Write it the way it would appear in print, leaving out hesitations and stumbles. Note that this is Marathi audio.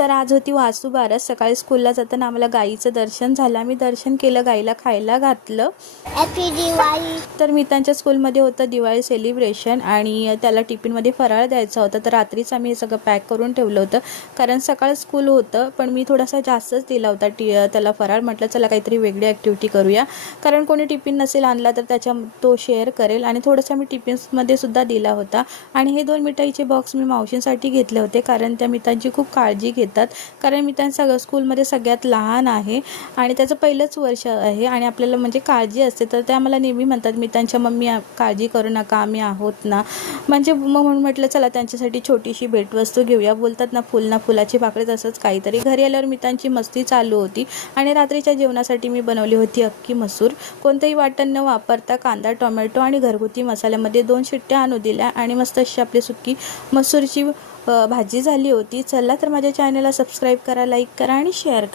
तर आज होती वासुबारस। सकाळी स्कूलला जाताना आम्हाला गाईचं दर्शन झालं। आम्ही दर्शन केलं, गाईला खायला घातलं। हॅपी दिवाळी। तर मितांच्या स्कूलमध्ये होतं दिवाळी सेलिब्रेशन आणि त्याला टिफिनमध्ये फराळ द्यायचा होता। तर रात्रीच आम्ही हे सगळं पॅक करून ठेवलं होतं, कारण सकाळ स्कूल होतं, पण मी थोडासा जास्तच दिला होता त्याला फराळ। म्हटलं चला काहीतरी वेगळी ॲक्टिव्हिटी करूया, कारण कोणी टिफिन नसेल आणला तर तो शेअर करेल। आणि थोडंसं मी टिफिन्समध्ये सुद्धा दिला होता। आणि हे 2 मिठाईचे बॉक्स मी मावशींसाठी घेतले होते, कारण त्या मितांची खूप काळजी घेतात, कारण मितां स्कूलमध्ये सगळ्यात लहान आहे आणि त्याचं पहिलंच वर्ष आहे आणि आपल्याला म्हणजे काळजी असते। तर त्या मला नेहमी म्हणतात, मितांच्या मम्मी काळजी करू नका, आम्ही आहोत ना। म्हणजे म्हणून म्हटलं चला त्यांच्यासाठी छोटीशी भेटवस्तू घेऊया। बोलतात ना फुल ना फुलाची पाकळी, तसंच काहीतरी। घरी आल्यावर मितांची मस्ती चालू होती आणि रात्रीच्या जेवणासाठी मी बनवली होती अख्खी मसूर। कोणतंही वाटण न वापरता कांदा, टोमॅटो आणि घरगुती मसाल्यामध्ये 2 शिट्ट्या आणू दिल्या आणि मस्त अशी आपली सुकी मसूरची भाजी झाली होती। चला तर माझ्या चॅनलला सबस्क्राईब करा, लाईक करा आणि शेअर करा।